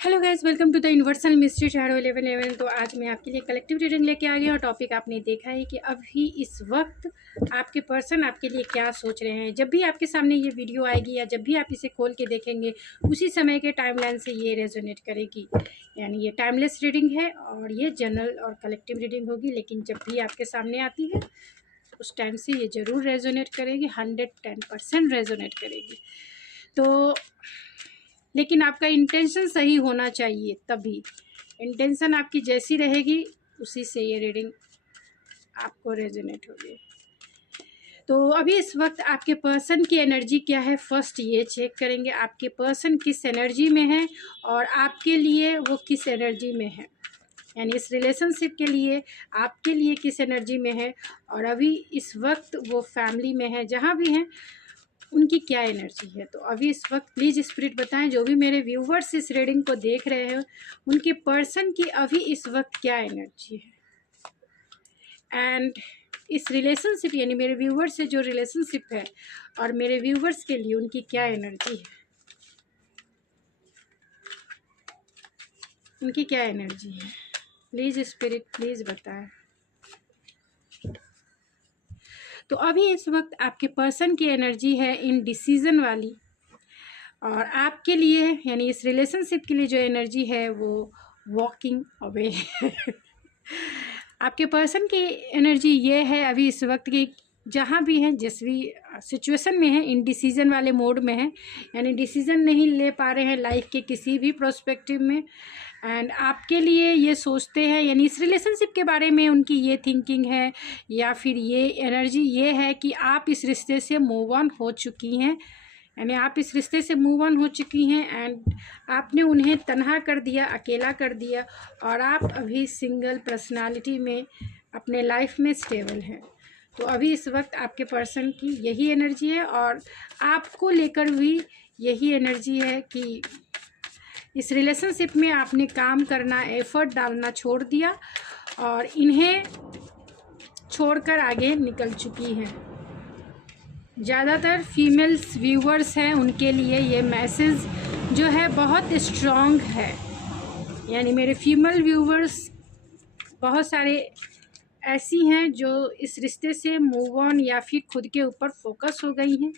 Hello guys, welcome to the universal mystery tarot 1111। तो आज मैं आपके लिए कलेक्टिव रीडिंग लेके आ गई हूँ। टॉपिक आपने देखा है कि अभी इस वक्त आपके पर्सन आपके लिए क्या सोच रहे हैं। जब भी आपके सामने ये वीडियो आएगी या जब भी आप इसे खोल के देखेंगे उसी समय के टाइमलाइन से ये रेजोनेट करेगी। यानी ये टाइमलेस रीडिंग है और ये जनरल और कलेक्टिव रीडिंग होगी, लेकिन जब भी आपके सामने आती है उस टाइम से ये ज़रूर रेजोनेट करेगी, 110% रेजोनेट करेगी। तो लेकिन आपका इंटेंशन सही होना चाहिए, तभी इंटेंशन आपकी जैसी रहेगी उसी से ये रीडिंग आपको रेजोनेट होगी। तो अभी इस वक्त आपके पर्सन की एनर्जी क्या है, फर्स्ट ये चेक करेंगे आपके पर्सन किस एनर्जी में है और आपके लिए वो किस एनर्जी में है। यानी इस रिलेशनशिप के लिए आपके लिए किस एनर्जी में है और अभी इस वक्त वो फैमिली में है, जहाँ भी हैं उनकी क्या एनर्जी है। तो अभी इस वक्त प्लीज़ स्पिरिट बताएं, जो भी मेरे व्यूवर्स इस रीडिंग को देख रहे हैं उनके पर्सन की अभी इस वक्त क्या एनर्जी है। एंड इस रिलेशनशिप यानी मेरे व्यूवर्स से जो रिलेशनशिप है और मेरे व्यूवर्स के लिए उनकी क्या एनर्जी है, उनकी क्या एनर्जी है। प्लीज़ स्पिरिट प्लीज़ बताएं। तो अभी इस वक्त आपके पर्सन की एनर्जी है इन डिसीज़न वाली, और आपके लिए यानी इस रिलेशनशिप के लिए जो एनर्जी है वो वॉकिंग अवे आपके पर्सन की एनर्जी ये है अभी इस वक्त की, जहाँ भी हैं जिस भी सिचुएशन में है इनडिसीजन वाले मोड में है। यानी डिसीजन नहीं ले पा रहे हैं लाइफ के किसी भी प्रोस्पेक्टिव में। एंड आपके लिए ये सोचते हैं, यानी इस रिलेशनशिप के बारे में उनकी ये थिंकिंग है या फिर ये एनर्जी ये है कि आप इस रिश्ते से मूव ऑन हो चुकी हैं। यानी आप इस रिश्ते से मूव ऑन हो चुकी हैं एंड आपने उन्हें तन्हा कर दिया, अकेला कर दिया, और आप अभी सिंगल पर्सनालिटी में अपने लाइफ में स्टेबल हैं। तो अभी इस वक्त आपके पर्सन की यही एनर्जी है और आपको लेकर भी यही एनर्जी है कि इस रिलेशनशिप में आपने काम करना, एफर्ट डालना छोड़ दिया और इन्हें छोड़कर आगे निकल चुकी हैं। ज़्यादातर फीमेल्स व्यूवर्स हैं, उनके लिए ये मैसेज जो है बहुत स्ट्रॉन्ग है। यानी मेरे फीमेल व्यूवर्स बहुत सारे ऐसी हैं जो इस रिश्ते से मूव ऑन या फिर खुद के ऊपर फोकस हो गई हैं।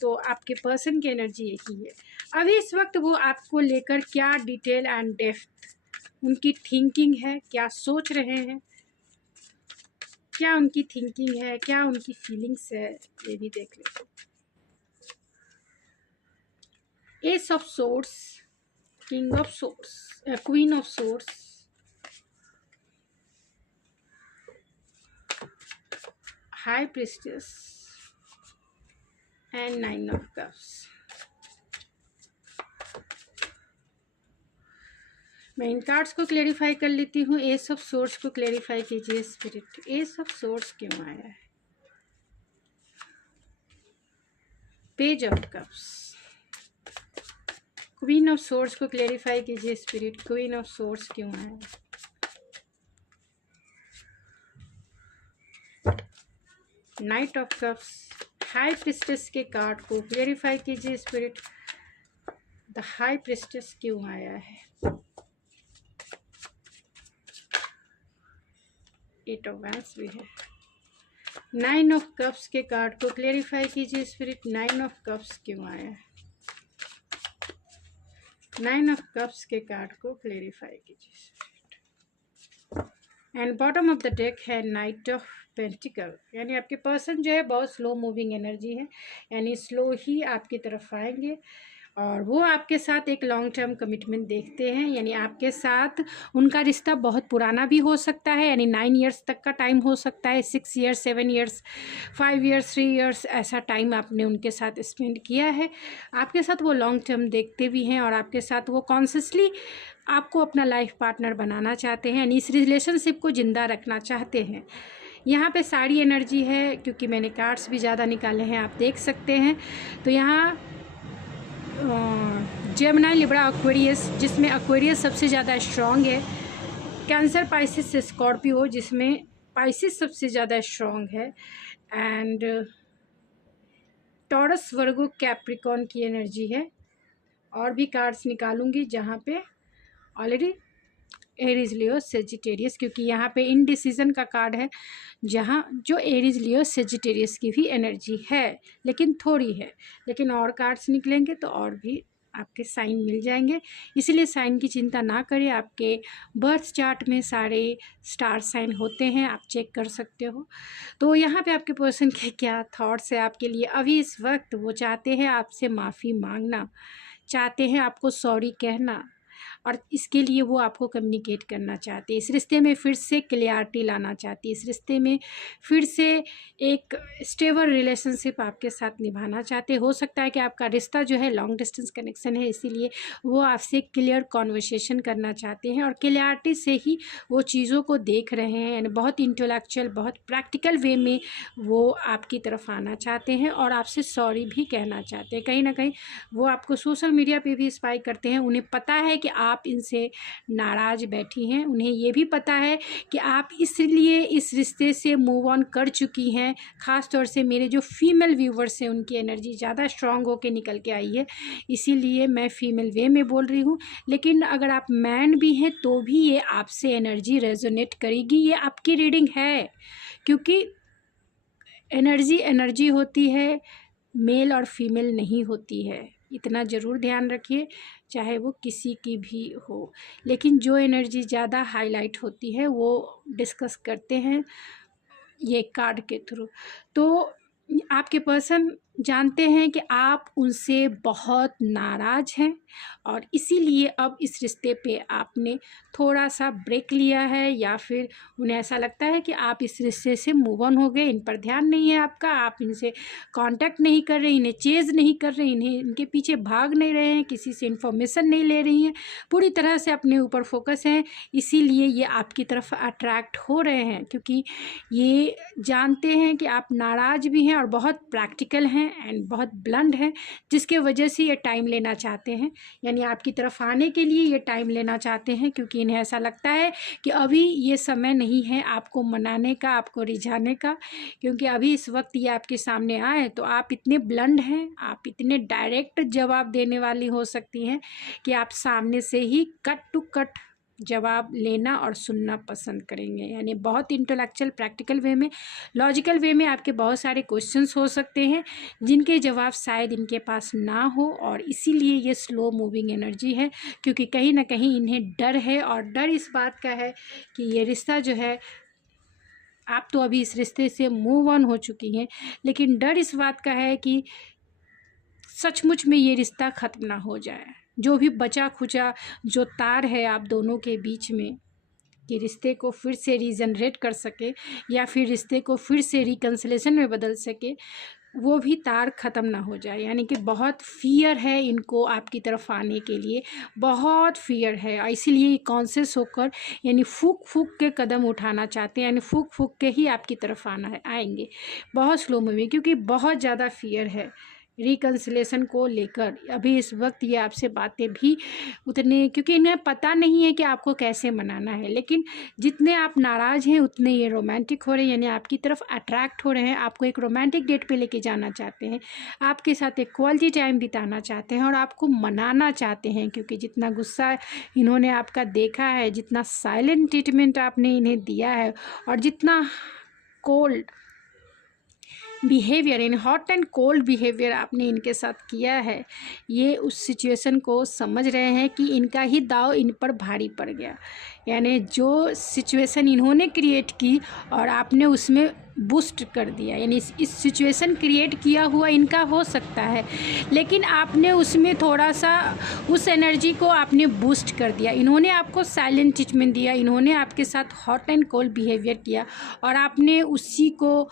तो आपके पर्सन की एनर्जी यही है। अभी इस वक्त वो आपको लेकर क्या डिटेल एंड डेप्थ उनकी थिंकिंग है, क्या सोच रहे हैं, क्या उनकी थिंकिंग है, क्या उनकी फीलिंग्स है, ये भी देख लेते। S of source, king of source, queen of source, high priestess and 9 of cups. मैं इन कार्ड्स को क्लेरिफाई कर लेती हूँ। एस ऑफ सोर्स को क्लेरिफाई कीजिए स्पिरिट। एस ऑफ सोर्स क्यों आया है? Page of cups. Queen of source को क्लेरिफाई कीजिए स्पिरिट। क्वीन ऑफ सोर्स क्यों आया है? Night of cups. High priestess के कार्ड को क्लेरिफाई कीजिए स्पिरिट। द हाई प्रिस्टेस क्यों आया है? 8 ऑफ वैंड्स भी है। 9 ऑफ कप्स के कार्ड को क्लेरिफाई कीजिए स्पिरिट। 9 ऑफ कप्स क्यों आया है? 9 ऑफ कप्स के कार्ड को क्लेरिफाई कीजिए spirit. And bottom of the deck है नाइट ऑफ पेंटिकल। यानी आपके पर्सन जो है बहुत स्लो मूविंग एनर्जी है, यानी स्लो ही आपकी तरफ आएंगे और वो आपके साथ एक लॉन्ग टर्म कमिटमेंट देखते हैं। यानी आपके साथ उनका रिश्ता बहुत पुराना भी हो सकता है, यानी 9 इयर्स तक का टाइम हो सकता है, 6 इयर्स, 7 इयर्स, 5 इयर्स, 3 इयर्स, ऐसा टाइम आपने उनके साथ स्पेंड किया है। आपके साथ वो लॉन्ग टर्म देखते भी हैं और आपके साथ वो कॉन्शियसली आपको अपना लाइफ पार्टनर बनाना चाहते हैं, यानी इस रिलेशनशिप को ज़िंदा रखना चाहते हैं। यहाँ पे सारी एनर्जी है, क्योंकि मैंने कार्ड्स भी ज़्यादा निकाले हैं, आप देख सकते हैं। तो यहाँ जेमिनी, लिब्रा, एक्वेरियस, जिसमें एक्वेरियस सबसे ज़्यादा स्ट्रॉन्ग है। कैंसर, पाइसिस, स्कॉर्पियो, जिसमें पाइसिस सबसे ज़्यादा स्ट्रॉन्ग है। एंड टॉरस, वर्गो, कैप्रिकॉन की एनर्जी है। और भी कार्ड्स निकालूंगी जहाँ पे ऑलरेडी एरीज, लियो, सेजिटेरियस, क्योंकि यहाँ पे इनडिसीजन का कार्ड है, जहाँ जो एरीज, लियो, सेजिटेरियस की भी एनर्जी है, लेकिन थोड़ी है। लेकिन और कार्ड्स निकलेंगे तो और भी आपके साइन मिल जाएंगे, इसलिए साइन की चिंता ना करें। आपके बर्थ चार्ट में सारे स्टार साइन होते हैं, आप चेक कर सकते हो। तो यहाँ पे आपके पर्सन के क्या थॉट्स है आपके लिए अभी इस वक्त। वो चाहते हैं आपसे माफ़ी मांगना, चाहते हैं आपको सॉरी कहना, और इसके लिए वो आपको कम्युनिकेट करना चाहते हैं। इस रिश्ते में फिर से क्लियरिटी लाना चाहती है, इस रिश्ते में फिर से एक स्टेबल रिलेशनशिप आपके साथ निभाना चाहते हैं। हो सकता है कि आपका रिश्ता जो है लॉन्ग डिस्टेंस कनेक्शन है, इसीलिए वो आपसे क्लियर कॉन्वर्सेशन करना चाहते हैं और क्लियरिटी से ही वो चीज़ों को देख रहे हैं। यानी बहुत इंटेलेक्चुअल, बहुत प्रैक्टिकल वे में वो आपकी तरफ आना चाहते हैं और आपसे सॉरी भी कहना चाहते हैं। कहीं ना कहीं वो आपको सोशल मीडिया पे भी स्पाई करते हैं, उन्हें पता है कि आप इनसे नाराज़ बैठी हैं, उन्हें ये भी पता है कि आप इसलिए इस रिश्ते से मूव ऑन कर चुकी हैं। ख़ास तौर से मेरे जो फीमेल व्यूवर्स हैं उनकी एनर्जी ज़्यादा स्ट्रांग होकर निकल के आई है, इसीलिए मैं फीमेल वे में बोल रही हूँ। लेकिन अगर आप मैन भी हैं तो भी ये आपसे एनर्जी रेजोनेट करेगी, ये आपकी रीडिंग है, क्योंकि एनर्जी होती है, मेल और फीमेल नहीं होती है। इतना ज़रूर ध्यान रखिए, चाहे वो किसी की भी हो। लेकिन जो एनर्जी ज़्यादा हाईलाइट होती है वो डिस्कस करते हैं ये कार्ड के थ्रू। तो आपके पर्सन जानते हैं कि आप उनसे बहुत नाराज़ हैं और इसीलिए अब इस रिश्ते पे आपने थोड़ा सा ब्रेक लिया है, या फिर उन्हें ऐसा लगता है कि आप इस रिश्ते से मूव ऑन हो गए, इन पर ध्यान नहीं है आपका, आप इनसे कांटेक्ट नहीं कर रहे, इन्हें चेज़ नहीं कर रहे, इन्हें इनके पीछे भाग नहीं रहे हैं, किसी से इन्फॉर्मेशन नहीं ले रही हैं, पूरी तरह से अपने ऊपर फोकस हैं। इसीलिए ये आपकी तरफ अट्रैक्ट हो रहे हैं, क्योंकि ये जानते हैं कि आप नाराज़ भी हैं और बहुत प्रैक्टिकल हैं एंड बहुत ब्लंट हैं, जिसके वजह से ये टाइम लेना चाहते हैं। यानी आपकी तरफ आने के लिए ये टाइम लेना चाहते हैं, क्योंकि इन्हें ऐसा लगता है कि अभी ये समय नहीं है आपको मनाने का, आपको रिझाने का, क्योंकि अभी इस वक्त ये आपके सामने आए तो आप इतने ब्लंट हैं, आप इतने डायरेक्ट जवाब देने वाली हो सकती हैं कि आप सामने से ही कट टू कट जवाब लेना और सुनना पसंद करेंगे। यानी बहुत इंटेलेक्चुअल, प्रैक्टिकल वे में, लॉजिकल वे में आपके बहुत सारे क्वेश्चंस हो सकते हैं जिनके जवाब शायद इनके पास ना हो, और इसीलिए ये स्लो मूविंग एनर्जी है, क्योंकि कहीं ना कहीं इन्हें डर है। और डर इस बात का है कि ये रिश्ता जो है, आप तो अभी इस रिश्ते से मूव ऑन हो चुकी हैं, लेकिन डर इस बात का है कि सचमुच में ये रिश्ता ख़त्म ना हो जाए। जो भी बचा खुचा जो तार है आप दोनों के बीच में, कि रिश्ते को फिर से रीजनरेट कर सके या फिर रिश्ते को फिर से रिकन्सिलेशन में बदल सके, वो भी तार ख़त्म ना हो जाए। यानी कि बहुत फियर है इनको आपकी तरफ आने के लिए, बहुत फियर है, और इसीलिए कॉन्शियस होकर यानी फूक फूक के कदम उठाना चाहते हैं, यानी फूक फूक के ही आपकी तरफ आएंगे बहुत स्लो मूविंग, क्योंकि बहुत ज़्यादा फियर है रिकन्सिलेशन को लेकर। अभी इस वक्त ये आपसे बातें भी उतने, क्योंकि इन्हें पता नहीं है कि आपको कैसे मनाना है, लेकिन जितने आप नाराज़ हैं उतने ये रोमांटिक हो रहे हैं, यानी आपकी तरफ अट्रैक्ट हो रहे हैं, आपको एक रोमांटिक डेट पे लेके जाना चाहते हैं, आपके साथ एक क्वालिटी टाइम बिताना चाहते हैं और आपको मनाना चाहते हैं। क्योंकि जितना गुस्सा इन्होंने आपका देखा है, जितना साइलेंट ट्रीटमेंट आपने इन्हें दिया है, और जितना cold behaviour, in hot and cold behaviour आपने इनके साथ किया है, ये उस सिचुएशन को समझ रहे हैं कि इनका ही दाव इन पर भारी पड़ गया। यानी जो सिचुएशन इन्होंने क्रिएट की और आपने उसमें बूस्ट कर दिया, यानी इस सिचुएशन क्रिएट किया हुआ इनका हो सकता है, लेकिन आपने उसमें थोड़ा सा उस एनर्जी को आपने बूस्ट कर दिया। इन्होंने आपको साइलेंट ट्रीटमेंट दिया, इन्होंने आपके साथ हॉट एंड कोल्ड बिहेवियर किया और आपने उसी को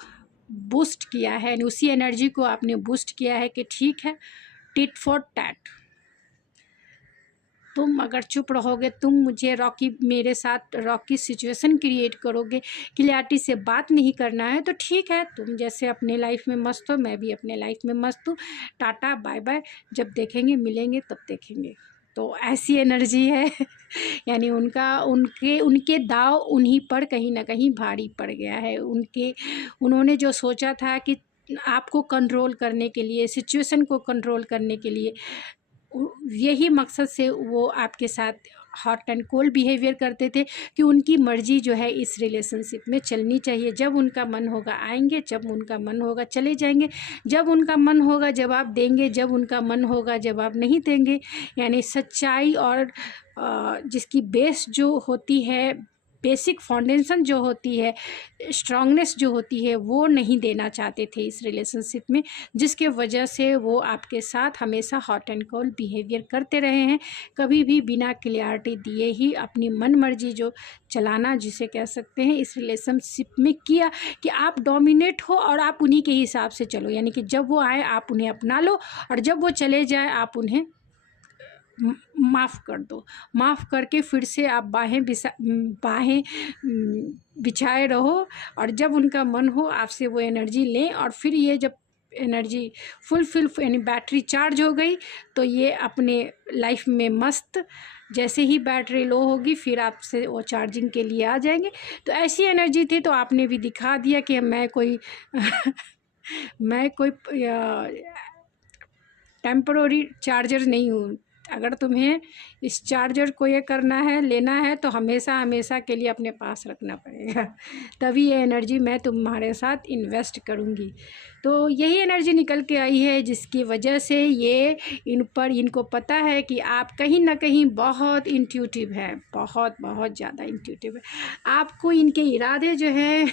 बूस्ट किया है, उसी एनर्जी को आपने बूस्ट किया है कि ठीक है, टिट फॉर टैट, तुम अगर चुप रहोगे, तुम मुझे मेरे साथ रॉकी सिचुएशन क्रिएट करोगे, क्लियरिटी से बात नहीं करना है, तो ठीक है, तुम जैसे अपने लाइफ में मस्त हो, मैं भी अपने लाइफ में मस्त हूँ, टाटा बाय बाय, जब देखेंगे मिलेंगे तब देखेंगे। तो ऐसी एनर्जी है यानी उनके दाव उन्हीं पर कहीं ना कहीं भारी पड़ गया है। उन्होंने जो सोचा था कि आपको कंट्रोल करने के लिए, सिचुएशन को कंट्रोल करने के लिए, यही मकसद से वो आपके साथ हॉट एंड कोल्ड बिहेवियर करते थे कि उनकी मर्ज़ी जो है इस रिलेशनशिप में चलनी चाहिए। जब उनका मन होगा आएंगे, जब उनका मन होगा चले जाएंगे, जब उनका मन होगा जवाब देंगे, जब उनका मन होगा जवाब नहीं देंगे। यानी सच्चाई और जिसकी बेस जो होती है, बेसिक फाउंडेशन जो होती है, स्ट्रांगनेस जो होती है, वो नहीं देना चाहते थे इस रिलेशनशिप में, जिसके वजह से वो आपके साथ हमेशा हॉट एंड कोल्ड बिहेवियर करते रहे हैं। कभी भी बिना क्लियरिटी दिए ही अपनी मन मर्जी जो चलाना जिसे कह सकते हैं इस रिलेशनशिप में किया, कि आप डोमिनेट हो और आप उन्हीं के हिसाब से चलो। यानी कि जब वो आए आप उन्हें अपना लो, और जब वो चले जाए आप उन्हें माफ़ कर दो। माफ़ करके फिर से आप बाहें बिछाए रहो, और जब उनका मन हो आपसे वो एनर्जी लें, और फिर ये जब एनर्जी फुलफिल यानी बैटरी चार्ज हो गई तो ये अपने लाइफ में मस्त, जैसे ही बैटरी लो होगी फिर आपसे वो चार्जिंग के लिए आ जाएंगे। तो ऐसी एनर्जी थी। तो आपने भी दिखा दिया कि मैं कोई मैं कोई टेम्पररी चार्जर नहीं हूँ। अगर तुम्हें इस चार्जर को ये करना है, लेना है, तो हमेशा हमेशा के लिए अपने पास रखना पड़ेगा, तभी ये एनर्जी मैं तुम्हारे साथ इन्वेस्ट करूँगी। तो यही एनर्जी निकल के आई है, जिसकी वजह से ये इनको पता है कि आप कहीं ना कहीं बहुत इंट्यूटिव है, बहुत बहुत ज़्यादा इंट्यूटिव है। आपको इनके इरादे जो हैं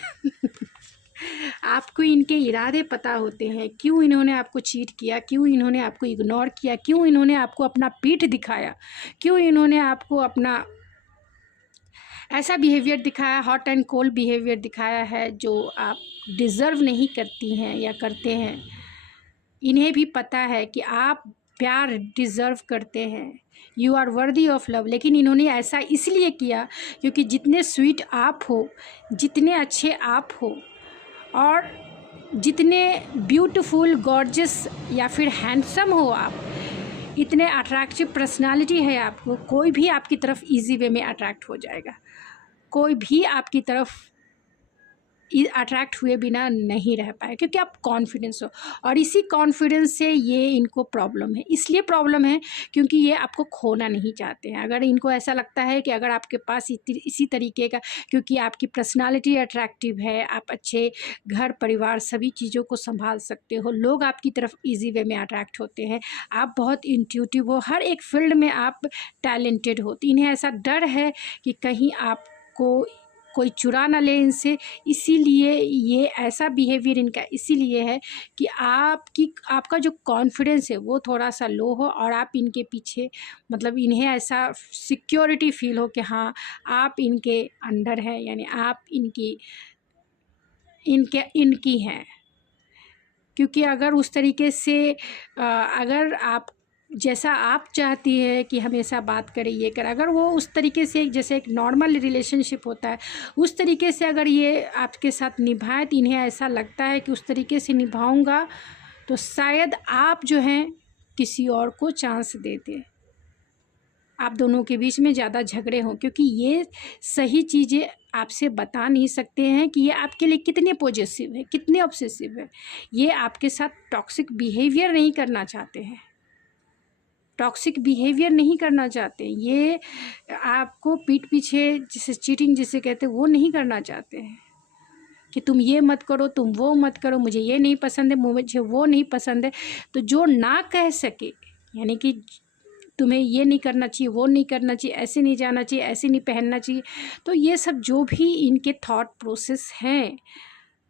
आपको इनके इरादे पता होते हैं, क्यों इन्होंने आपको चीट किया, क्यों इन्होंने आपको इग्नोर किया, क्यों इन्होंने आपको अपना पीठ दिखाया, क्यों इन्होंने आपको अपना ऐसा बिहेवियर दिखाया, हॉट एंड कोल्ड बिहेवियर दिखाया है जो आप डिज़र्व नहीं करती हैं या करते हैं। इन्हें भी पता है कि आप प्यार डिज़र्व करते हैं, you are worthy of love. लेकिन इन्होंने ऐसा इसलिए किया क्योंकि जितने स्वीट आप हो, जितने अच्छे आप हो, और जितने ब्यूटीफुल, गॉर्जियस या फिर हैंडसम हो आप, इतने अट्रैक्टिव पर्सनालिटी है आपको, कोई भी आपकी तरफ इजी वे में अट्रैक्ट हो जाएगा। कोई भी आपकी तरफ अट्रैक्ट हुए बिना नहीं रह पाए, क्योंकि आप कॉन्फिडेंस हो। और इसी कॉन्फिडेंस से ये इनको प्रॉब्लम है। इसलिए प्रॉब्लम है क्योंकि ये आपको खोना नहीं चाहते हैं। अगर इनको ऐसा लगता है कि अगर आपके पास इसी तरीके का, क्योंकि आपकी पर्सनालिटी अट्रैक्टिव है, आप अच्छे घर परिवार सभी चीज़ों को संभाल सकते हो, लोग आपकी तरफ ईजी वे में अट्रैक्ट होते हैं, आप बहुत इंट्यूटिव हो, हर एक फील्ड में आप टैलेंटेड हो, तो इन्हें ऐसा डर है कि कहीं आपको कोई चुरा ना ले इनसे। इसीलिए ये ऐसा बिहेवियर इनका इसीलिए है कि आपका जो कॉन्फिडेंस है वो थोड़ा सा लो हो, और आप इनके पीछे, मतलब इन्हें ऐसा सिक्योरिटी फील हो कि हाँ आप इनके अंडर हैं, यानी आप इनकी हैं। क्योंकि अगर उस तरीके से अगर आप जैसा आप चाहती है कि हमेशा बात करे, ये कर, अगर वो उस तरीके से जैसे एक नॉर्मल रिलेशनशिप होता है उस तरीके से अगर ये आपके साथ निभाए, तो इन्हें ऐसा लगता है कि उस तरीके से निभाऊंगा तो शायद आप जो हैं किसी और को चांस दे दें, आप दोनों के बीच में ज़्यादा झगड़े हों, क्योंकि ये सही चीज़ें आपसे बता नहीं सकते हैं कि ये आपके लिए कितने पॉजिटिव है, कितने ऑब्सेसिव है। ये आपके साथ टॉक्सिक बिहेवियर नहीं करना चाहते हैं, टॉक्सिक बिहेवियर नहीं करना चाहते, ये आपको पीठ पीछे जिसे चीटिंग जिसे कहते हैं वो नहीं करना चाहते हैं कि तुम ये मत करो, तुम वो मत करो, मुझे ये नहीं पसंद है, मुझे वो नहीं पसंद है। तो जो ना कह सके, यानी कि तुम्हें ये नहीं करना चाहिए, वो नहीं करना चाहिए, ऐसे नहीं जाना चाहिए, ऐसे नहीं पहनना चाहिए, तो ये सब जो भी इनके थॉट प्रोसेस हैं,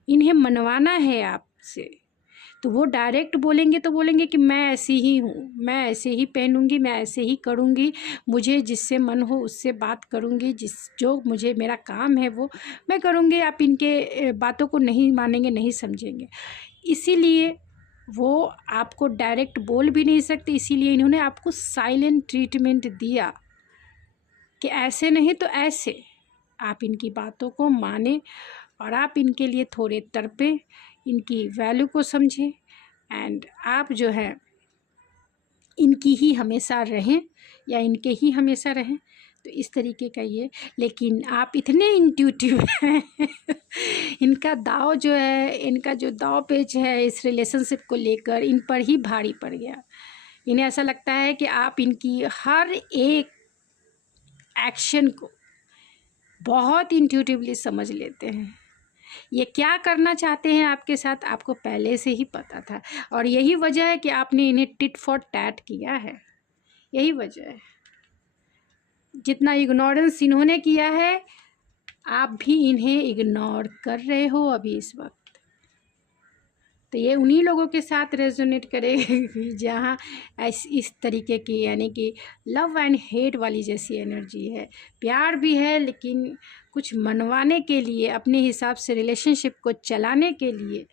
इन्हें मनवाना है आपसे, तो वो डायरेक्ट बोलेंगे तो बोलेंगे कि मैं ऐसी ही हूँ, मैं ऐसे ही पहनूंगी, मैं ऐसे ही करूँगी, मुझे जिससे मन हो उससे बात करूँगी, जो मुझे मेरा काम है वो मैं करूँगी। आप इनके बातों को नहीं मानेंगे, नहीं समझेंगे, इसीलिए वो आपको डायरेक्ट बोल भी नहीं सकते। इसीलिए इन्होंने आपको साइलेंट ट्रीटमेंट दिया कि ऐसे नहीं तो ऐसे, आप इनकी बातों को माने और आप इनके लिए थोड़े तड़पें, इनकी वैल्यू को समझें, एंड आप जो है इनकी ही हमेशा रहें या इनके ही हमेशा रहें। तो इस तरीके का ये, लेकिन आप इतने इंट्यूटिव हैं इनका दाव जो है, इनका जो दाव पेच है इस रिलेशनशिप को लेकर इन पर ही भारी पड़ गया। इन्हें ऐसा लगता है कि आप इनकी हर एक एक्शन को बहुत इंट्यूटिवली समझ लेते हैं। ये क्या करना चाहते हैं आपके साथ आपको पहले से ही पता था, और यही वजह है कि आपने इन्हें टिट फॉर टैट किया है। यही वजह है, जितना इग्नोरेंस इन्होंने किया है आप भी इन्हें इग्नोर कर रहे हो अभी इस वक्त। तो ये उन्हीं लोगों के साथ रेजोनेट करेगी जहाँ इस तरीके की, यानी कि लव एंड हेट वाली जैसी एनर्जी है। प्यार भी है लेकिन कुछ मनवाने के लिए, अपने हिसाब से रिलेशनशिप को चलाने के लिए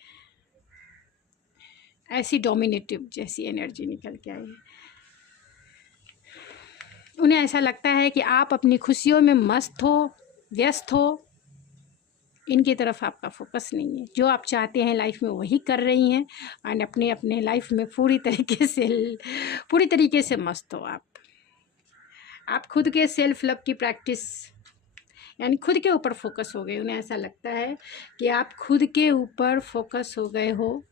ऐसी डोमिनेटिव जैसी एनर्जी निकल के आई है। उन्हें ऐसा लगता है कि आप अपनी खुशियों में मस्त हो, व्यस्त हो, इनकी तरफ आपका फोकस नहीं है। जो आप चाहते हैं लाइफ में वही कर रही हैं, एंड अपने लाइफ में पूरी तरीके से मस्त हो आप खुद के सेल्फ लव की प्रैक्टिस, यानी खुद के ऊपर फोकस हो गए। उन्हें ऐसा लगता है कि आप खुद के ऊपर फोकस हो गए हो,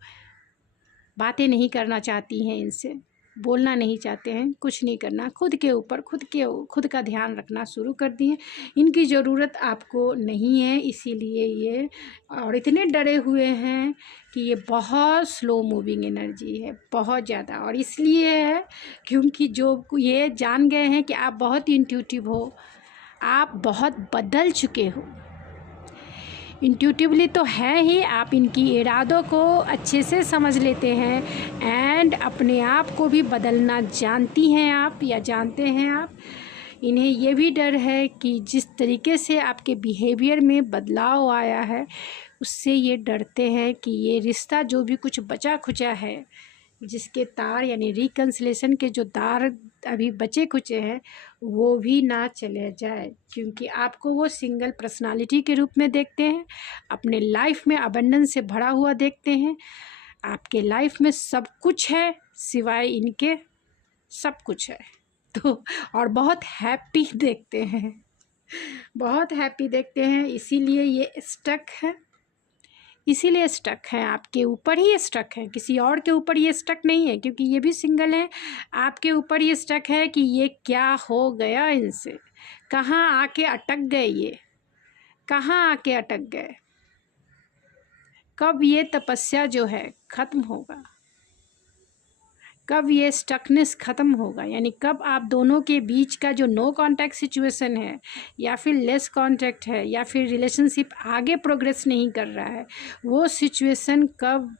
बातें नहीं करना चाहती हैं इनसे, बोलना नहीं चाहते हैं, कुछ नहीं करना, खुद के ऊपर खुद का ध्यान रखना शुरू कर दिए। इनकी ज़रूरत आपको नहीं है, इसीलिए ये और इतने डरे हुए हैं कि ये बहुत स्लो मूविंग एनर्जी है, बहुत ज़्यादा। और इसलिए है क्योंकि जो ये जान गए हैं कि आप बहुत इंट्यूटिव हो, आप बहुत बदल चुके हो। इंट्यूटिवली तो है ही, आप इनकी इरादों को अच्छे से समझ लेते हैं एंड अपने आप को भी बदलना जानती हैं आप, या जानते हैं आप। इन्हें ये भी डर है कि जिस तरीके से आपके बिहेवियर में बदलाव आया है उससे ये डरते हैं कि ये रिश्ता जो भी कुछ बचा खुचा है, जिसके तार यानी रिकन्सिलेशन के जो तार अभी बचे खुचे हैं, वो भी ना चले जाए, क्योंकि आपको वो सिंगल पर्सनालिटी के रूप में देखते हैं, अपने लाइफ में अबंडेंस से भरा हुआ देखते हैं। आपके लाइफ में सब कुछ है सिवाय इनके, सब कुछ है तो, और बहुत हैप्पी देखते हैं, बहुत हैप्पी देखते हैं। इसीलिए ये स्टक है, इसीलिए स्टक है, आपके ऊपर ही स्टक है, किसी और के ऊपर ये स्टक नहीं है, क्योंकि ये भी सिंगल है। आपके ऊपर ये स्टक है कि ये क्या हो गया इनसे, कहाँ आके अटक गए, ये कहाँ आके अटक गए, कब ये तपस्या जो है ख़त्म होगा, कब ये स्टकनेस ख़त्म होगा, यानी कब आप दोनों के बीच का जो नो कांटेक्ट सिचुएशन है, या फिर लेस कांटेक्ट है, या फिर रिलेशनशिप आगे प्रोग्रेस नहीं कर रहा है, वो सिचुएशन कब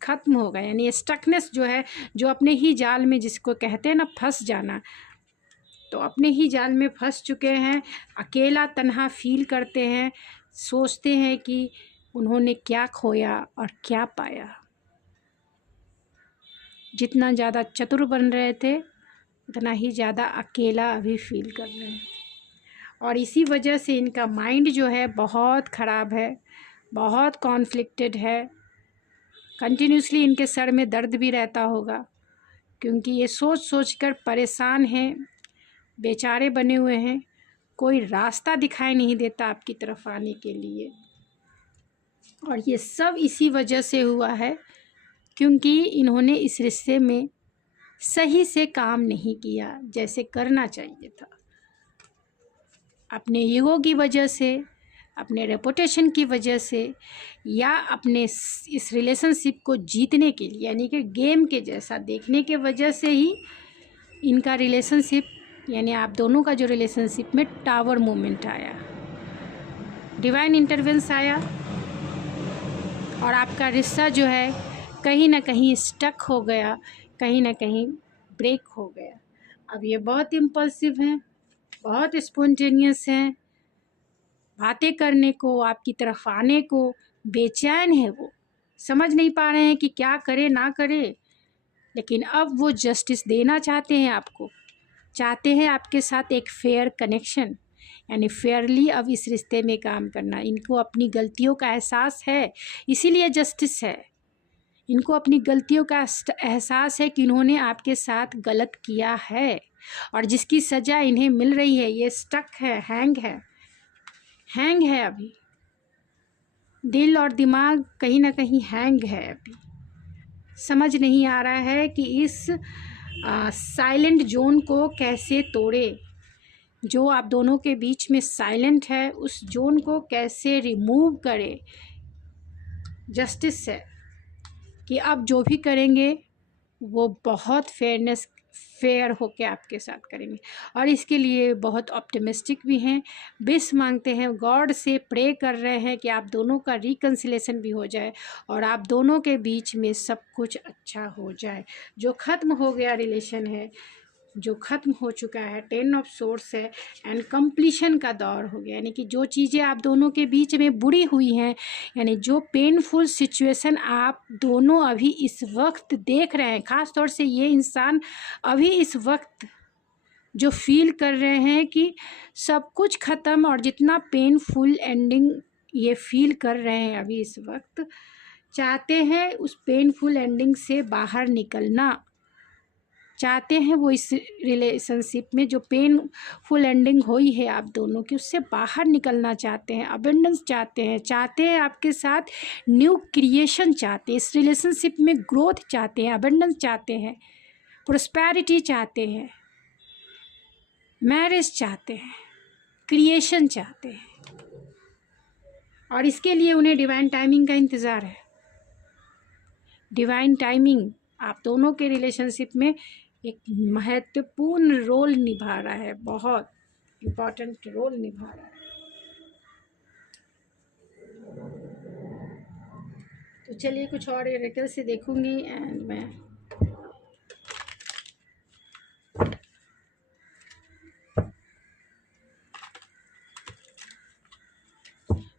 ख़त्म होगा। यानी स्टकनेस जो है, जो अपने ही जाल में, जिसको कहते हैं ना फंस जाना, तो अपने ही जाल में फंस चुके हैं, अकेला तन्हा फील करते हैं, सोचते हैं कि उन्होंने क्या खोया और क्या पाया। जितना ज़्यादा चतुर बन रहे थे उतना ही ज़्यादा अकेला अभी फील कर रहे हैं, और इसी वजह से इनका माइंड जो है बहुत ख़राब है, बहुत कॉन्फ्लिक्टेड है। कंटिन्यूसली इनके सर में दर्द भी रहता होगा, क्योंकि ये सोच सोच कर परेशान हैं, बेचारे बने हुए हैं, कोई रास्ता दिखाई नहीं देता आपकी तरफ आने के लिए। और ये सब इसी वजह से हुआ है क्योंकि इन्होंने इस रिश्ते में सही से काम नहीं किया जैसे करना चाहिए था। अपने ईगो की वजह से, अपने रेपुटेशन की वजह से, या अपने इस रिलेशनशिप को जीतने के लिए, यानी कि गेम के जैसा देखने के वजह से ही इनका रिलेशनशिप, यानी आप दोनों का जो रिलेशनशिप में टावर मूवमेंट आया, डिवाइन इंटरवेंस आया, और आपका रिश्ता जो है कहीं ना कहीं स्टक हो गया, कहीं ना कहीं ब्रेक हो गया। अब ये बहुत इम्पल्सिव हैं, बहुत स्पॉन्टेनियस हैं, बातें करने को, आपकी तरफ आने को बेचैन है, वो समझ नहीं पा रहे हैं कि क्या करे ना करे। लेकिन अब वो जस्टिस देना चाहते हैं आपको, चाहते हैं आपके साथ एक फेयर कनेक्शन, यानी फेयरली अब इस रिश्ते में काम करना। इनको अपनी गलतियों का एहसास है, इसीलिए जस्टिस है। इनको अपनी गलतियों का एहसास है कि इन्होंने आपके साथ गलत किया है, और जिसकी सज़ा इन्हें मिल रही है। ये स्टक है, हैंग है अभी, दिल और दिमाग कहीं ना कहीं हैंग है अभी। समझ नहीं आ रहा है कि इस साइलेंट जोन को कैसे तोड़े, जो आप दोनों के बीच में साइलेंट है उस जोन को कैसे रिमूव करें जस्टिस से, कि आप जो भी करेंगे वो बहुत फेयर होके आपके साथ करेंगे। और इसके लिए बहुत ऑप्टिमिस्टिक भी हैं, बेस मांगते हैं, गॉड से प्रे कर रहे हैं कि आप दोनों का रिकन्सिलेशन भी हो जाए और आप दोनों के बीच में सब कुछ अच्छा हो जाए। जो ख़त्म हो गया रिलेशन है, जो ख़त्म हो चुका है, 10 ऑफ सोर्स है एंड कंप्लीशन का दौर हो गया। यानी कि जो चीज़ें आप दोनों के बीच में बुरी हुई हैं, यानी जो पेनफुल सिचुएशन आप दोनों अभी इस वक्त देख रहे हैं, ख़ास तौर से ये इंसान अभी इस वक्त जो फील कर रहे हैं कि सब कुछ ख़त्म, और जितना पेनफुल एंडिंग ये फील कर रहे हैं अभी इस वक्त, चाहते हैं उस पेनफुल एंडिंग से बाहर निकलना, चाहते हैं वो इस रिलेशनशिप में जो पेनफुल एंडिंग हुई है आप दोनों की उससे बाहर निकलना चाहते हैं, अबेंडेंस चाहते हैं आपके साथ न्यू क्रिएशन चाहते हैं, इस रिलेशनशिप में ग्रोथ चाहते हैं, अबेंडेंस चाहते हैं, प्रोस्पेरिटी चाहते हैं, मैरिज चाहते हैं, क्रिएशन चाहते हैं। और इसके लिए उन्हें डिवाइन टाइमिंग का इंतज़ार है। डिवाइन टाइमिंग आप दोनों के रिलेशनशिप में एक महत्वपूर्ण रोल निभा रहा है, बहुत इम्पॉर्टेंट रोल निभा रहा है। तो चलिए कुछ और ऑरेकल से देखूंगी एंड मैं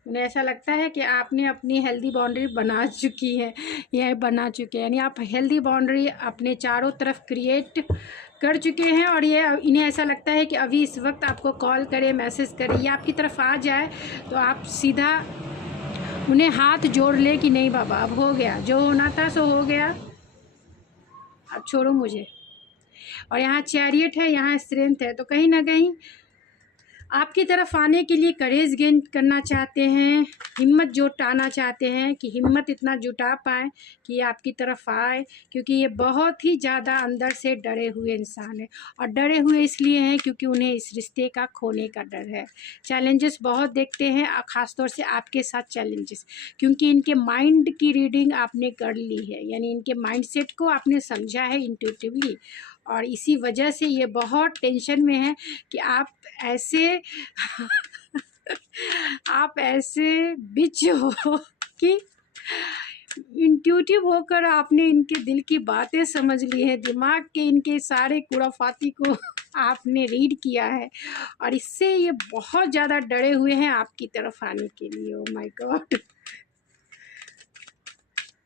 उन्हें ऐसा लगता है कि आपने अपनी हेल्दी बाउंड्री बना चुकी है या बना चुके हैं, यानी आप हेल्दी बाउंड्री अपने चारों तरफ क्रिएट कर चुके हैं। और ये इन्हें ऐसा लगता है कि अभी इस वक्त आपको कॉल करे, मैसेज करे या आपकी तरफ आ जाए तो आप सीधा उन्हें हाथ जोड़ ले कि नहीं बाबा अब हो गया, जो होना था सो हो गया, अब छोड़ो मुझे। और यहाँ चैरियट है, यहाँ स्ट्रेंथ है, तो कहीं ना कहीं आपकी तरफ आने के लिए करेज गेन करना चाहते हैं, हिम्मत जुटाना चाहते हैं कि हिम्मत इतना जुटा पाए कि ये आपकी तरफ आए, क्योंकि ये बहुत ही ज़्यादा अंदर से डरे हुए इंसान है। और डरे हुए इसलिए हैं क्योंकि उन्हें इस रिश्ते का खोने का डर है। चैलेंजेस बहुत देखते हैं, ख़ासतौर से आपके साथ चैलेंजेस, क्योंकि इनके माइंड की रीडिंग आपने कर ली है, यानी इनके माइंडसेट को आपने समझा है इंट्यूटिवली। और इसी वजह से ये बहुत टेंशन में है कि आप ऐसे बिच हो कि इंट्यूटिव होकर आपने इनके दिल की बातें समझ ली है, दिमाग के इनके सारे खुराफाती को आपने रीड किया है, और इससे ये बहुत ज़्यादा डरे हुए हैं आपकी तरफ आने के लिए। Oh my God.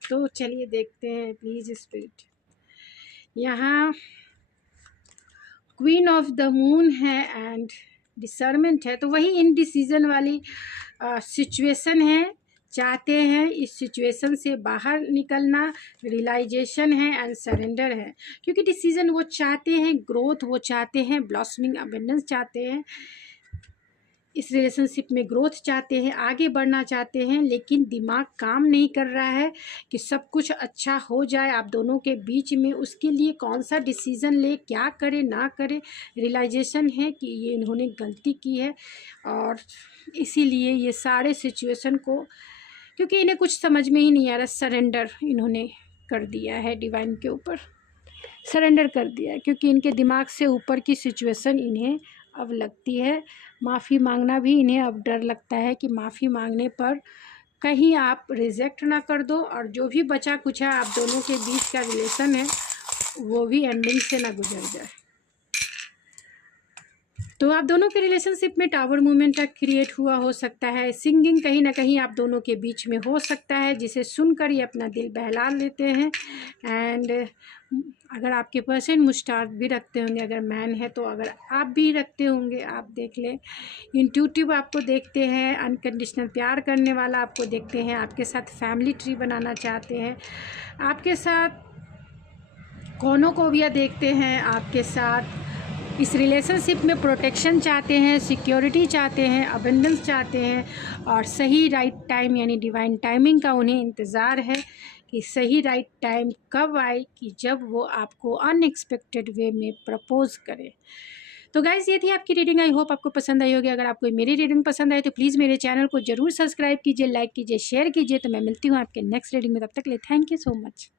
तो चलिए देखते हैं प्लीज़ स्पिरिट। यहाँ क्वीन ऑफ द मून है एंड डिसर्मेंट है, तो वही इनडिसीजन वाली सिचुएशन है। चाहते हैं इस सिचुएशन से बाहर निकलना, रियलाइजेशन है एंड सरेंडर है, क्योंकि डिसीजन वो चाहते हैं, ग्रोथ वो चाहते हैं, ब्लॉसमिंग अबेंडेंस चाहते हैं, इस रिलेशनशिप में ग्रोथ चाहते हैं, आगे बढ़ना चाहते हैं, लेकिन दिमाग काम नहीं कर रहा है कि सब कुछ अच्छा हो जाए आप दोनों के बीच में। उसके लिए कौन सा डिसीज़न ले, क्या करे ना करे, रियलाइजेशन है कि ये इन्होंने गलती की है, और इसीलिए ये सारे सिचुएशन को, क्योंकि इन्हें कुछ समझ में ही नहीं आ रहा, सरेंडर इन्होंने कर दिया है, डिवाइन के ऊपर सरेंडर कर दिया है, क्योंकि इनके दिमाग से ऊपर की सिचुएशन इन्हें अब लगती है। माफ़ी मांगना भी इन्हें अब डर लगता है कि माफ़ी मांगने पर कहीं आप रिजेक्ट ना कर दो, और जो भी बचा कुचा आप दोनों के बीच का रिलेशन है वो भी एंडिंग से ना गुजर जाए। तो आप दोनों के रिलेशनशिप में टावर मूवमेंट का क्रिएट हुआ हो सकता है, सिंगिंग कहीं ना कहीं आप दोनों के बीच में हो सकता है, जिसे सुनकर ये अपना दिल बहला लेते हैं। एंड अगर आपके पर्सन मुस्टार भी रखते होंगे, अगर मैन है तो अगर आप भी रखते होंगे, आप देख लें। इंट्यूटिव आपको देखते हैं, अनकंडीशनल प्यार करने वाला आपको देखते हैं, आपके साथ फैमिली ट्री बनाना चाहते हैं, आपके साथ कॉनोकोविया देखते हैं, आपके साथ इस रिलेशनशिप में प्रोटेक्शन चाहते हैं, सिक्योरिटी चाहते हैं, अबेंडेंस चाहते हैं, और सही राइट टाइम यानी डिवाइन टाइमिंग का उन्हें इंतज़ार है कि सही राइट टाइम कब आए कि जब वो आपको अनएक्सपेक्टेड वे में प्रपोज़ करे। तो गाइस ये थी आपकी रीडिंग, आई होप आपको पसंद आई होगी। अगर आपको मेरी रीडिंग पसंद आई तो प्लीज़ मेरे चैनल को जरूर सब्सक्राइब कीजिए, लाइक कीजिए, शेयर कीजिए। तो मैं मिलती हूँ आपके नेक्स्ट रीडिंग में, तब तक के लिए थैंक यू सो मच।